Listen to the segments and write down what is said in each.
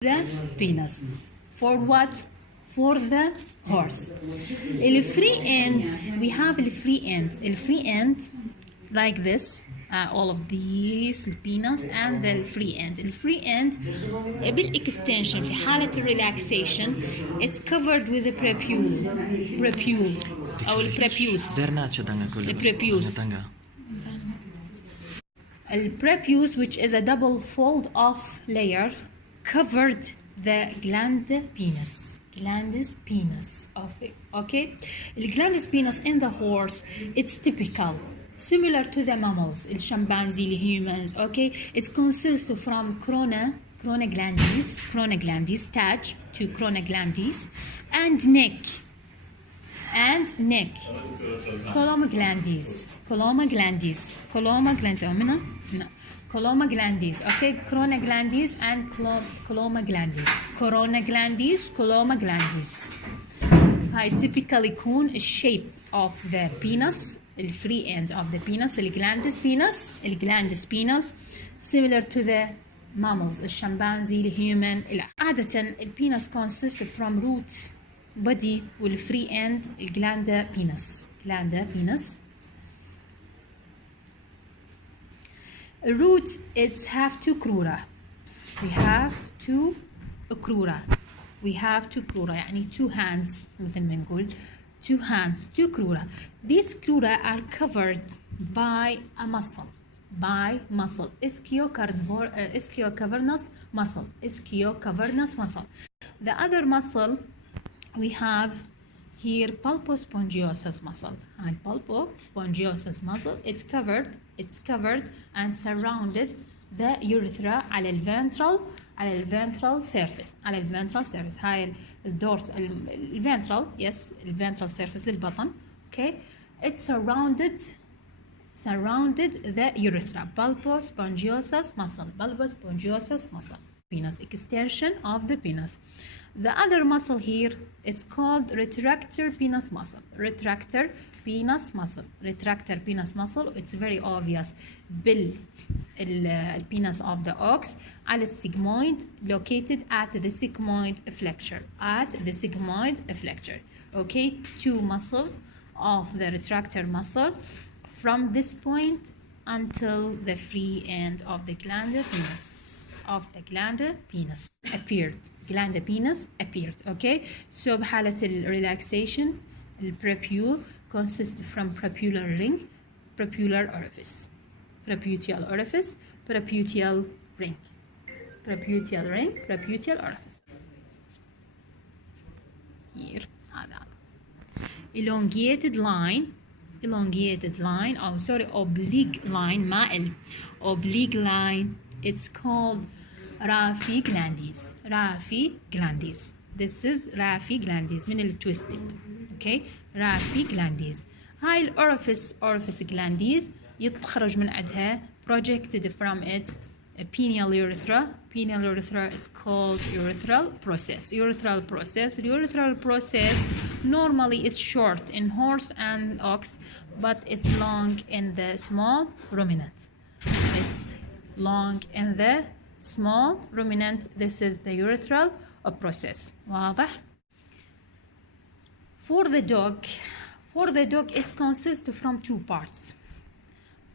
the penis. For what? For the horse. The free end, we have the free end. The free end like this. All of these penis and the free end. The free end بالextension في حالة relaxation it's covered with the prepule أو الprepuce. الprepuce. الprepuce, which is a double fold off layer, covered the glande penis. Glandis penis of it. Okay, the glandis penis in the horse, it's typical. Similar to the mammals, the chimpanzee, the humans, okay? It consists from corona glandis, attached to corona glandis, and neck, coloma glandis, okay? Corona glandis and coloma glandis. هاي typically يكون الشيب of the penis, the free end of the penis, the glandis penis, similar to the mammals, the chimpanzee, the human. عادة البينس consists from root, body, والfree end, glanda penis. Root is have two crura. We have two crura. يعني two hands مثل ما نقول. Two hands, two crura. These crura are covered by a muscle. Ischio-cavernous muscle. The other muscle we have here, pulpospongiosus muscle. And pulpospongiosus muscle, it's covered and surrounded the urethra على الventral surface. هاي الدورس الventral surface للبطن. Okay, it surrounded the urethra. Pulpospongiosus muscle. Penis, extension of the penis. The other muscle here, it's called retractor penis muscle. Retractor penis muscle. It's very obvious. البينس of the ox على الsigmoid, located at the sigmoid flexure. Okay, two muscles of the retractor muscle from this point until the free end of the glande penis appeared. Okay, so بحالة relaxation الprepule consists from prepular ring, prepular orifice, preputial ring, preputial orifice. Here, هذا elongated line, oblique line, مائل, oblique line. It's called raphe glandis. This is raphe glandis من twisted. Okay, raphe glandis. هاي الأورفيس glandis يتخرج من عندها, projected from it, a pineal urethra. It's called urethral process. The urethral process normally is short in horse and ox, but it's long in the small ruminant. This is the urethral process. واضح? For the dog, it consists from two parts.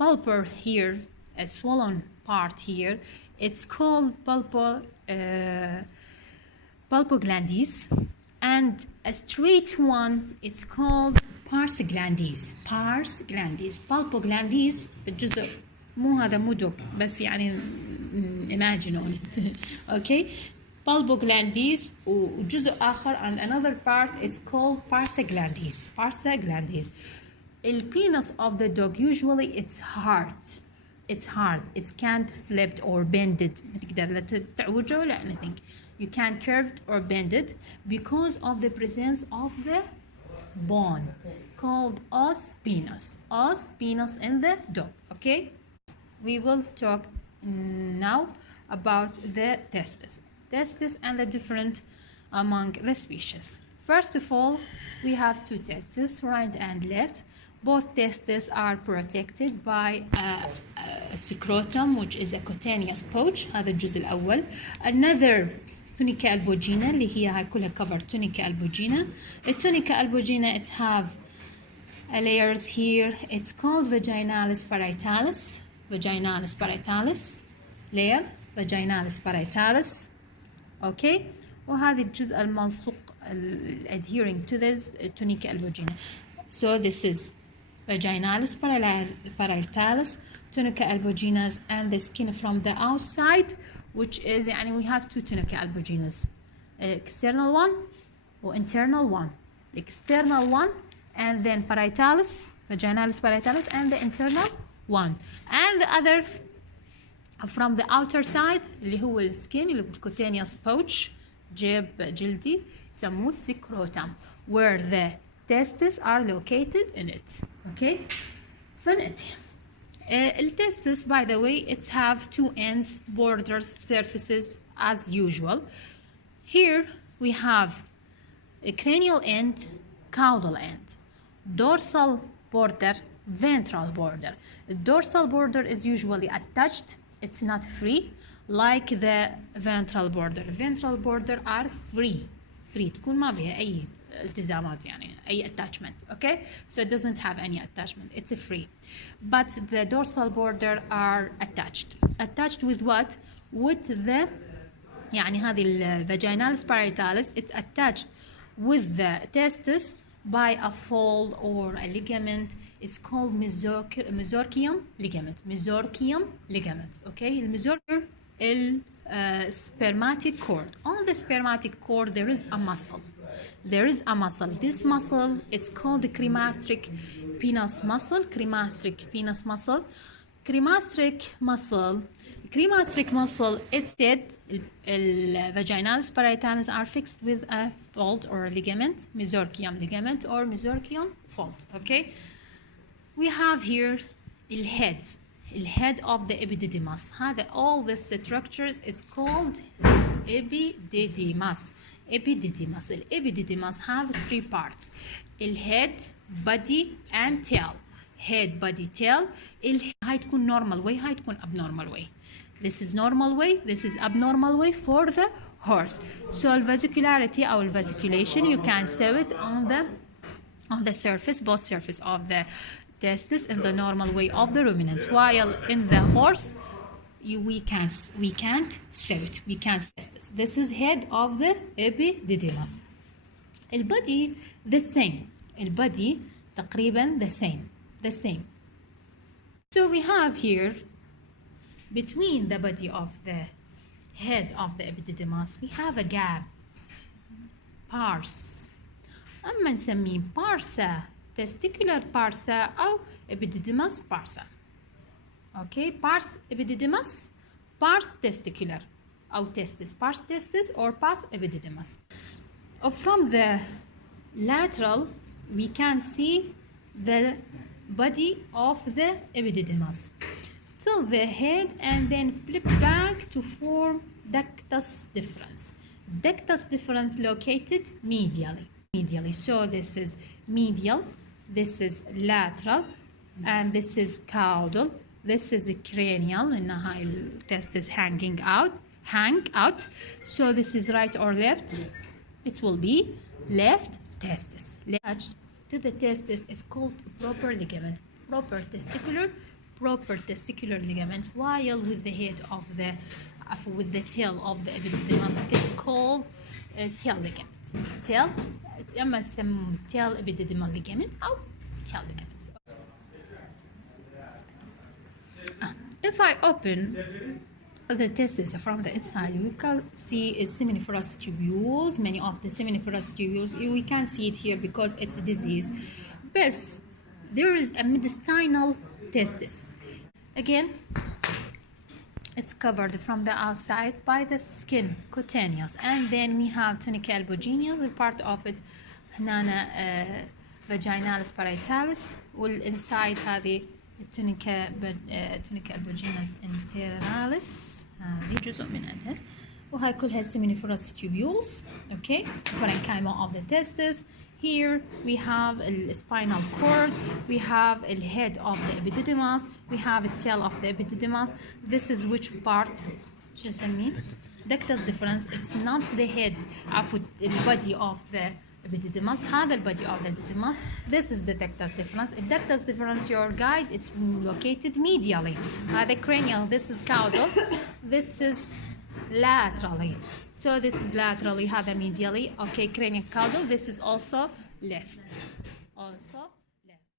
Pulpar here, a swollen part here, it's called pulpoglandis, and a straight one, it's called pars glandis. Pulpoglandis بالجزء مو هذا مو دوك بس يعني imagine on it. Okay, pulpoglandis وجزء آخر, and another part it's called pars glandis. The penis of the dog usually it's hard. It can't flip or bend it. Anything. You can't curve it or bend it because of the presence of the bone called os penis in the dog. Okay, we will talk now about the testes and the different among the species. First of all, we have two testes, right and left. Both testes are protected by a scrotum, which is a cutaneous pouch. هذا الجزء الأول. Another tunica albuginea اللي هي هاي كلها covered tunica albuginea. التونيكا albuginea it have layers here. It's called vaginalis parietalis. Vaginalis parietalis layer. Vaginalis parietalis. Okay. وهذه الجزء الملصوق adhering to this tunica albuginea. So this is vaginalis parietalis, tunica albuginea, and the skin from the outside, which is يعني we have two tunica albugineas, external one or internal one. External one and then parietalis, vaginalis parietalis, and the internal one, and the other from the outer side اللي هو السكين اللي هو الcutaneous pouch جيب جلدي يسموه scrotum, where the testes are located in it. Okay, فنأتي التستس by the way it have two ends, borders, surfaces as usual. Here we have a cranial end, caudal end, dorsal border, ventral border. The dorsal border is usually attached, it's not free like the ventral border. Ventral border are free تكون ما بها أي التزامات يعني أي attachment. Okay, so it doesn't have any attachment, it's free. But the dorsal border are attached with what? With the يعني هذه vaginalis parietalis it's attached with the testis by a fold or a ligament. It's called mesorchium ligament. Okay, الميزوركيوم spermatic cord. On the spermatic cord there is a muscle. This muscle is called the cremasteric penis muscle. Cremasteric muscle, it said vaginalis parietalis are fixed with a fold or a ligament, mesorchium ligament or mesorchium fold. Okay, we have here الhead of the epididymis. all this structures is called epididymis. Epididymis have three parts: head, body, and tail. Head, body, tail. هاي تكون normal way, هاي تكون abnormal way. This is normal way, this is abnormal way for the horse. So vascularity or vesiculation, you can sew it on the surface, both surface of the testis in the normal way of the ruminants, while in the horse we can't sew it, we can't sew this. This is head of the epididymis. البody the same, البody تقريبا the same. So we have here between the body of the head of the epididymis we have a gap, pars. أما نسميه parsa, testicular parsa أو epididymis parsa. Okay, pars epididymis, pars testicular أو testis, pars testis or pars epididymis. From the lateral we can see the body of the epididymis till the head and then flip back to form ductus deferens. Ductus deferens located medially. So this is medial, this is lateral, and this is caudal, this is cranial, and the testis hang out. So this is right or left, it will be left testis. Attached to the testis is called proper ligament, proper testicular ligament, while with the head of the with the tail of the epididymis it's called tail ligament. Tail اما يسموه tail epididymal ligament او tail ligament. If I open the testis from the inside, you can see seminiferous tubules. Many of the seminiferous tubules, we can see it here because it's diseased. But there is a mediastinal testis. Again, it's covered from the outside by the skin, cutaneous, and then we have tunica albuginea, a part of it هنا vaginalis parietalis, والinside هذه tunica albuginea internalis، هذه جزء من عندها، وهاي كلها seminiferous tubules. Okay, parenchyma of the testis. Here we have a spinal cord, we have a head of the epididymis, we have a tail of the epididymis. This is which part? شو نسميه؟ ductus deferens it's not the head عفوا البادي of the epididymis هذا البادي of the epididymis. This is the ductus deferens. Ductus deferens your guide it's located medially. هذا cranial, this is caudal, this is laterally. So this is laterally, هذا medially. Okay, cranial caudal, this is also left. Also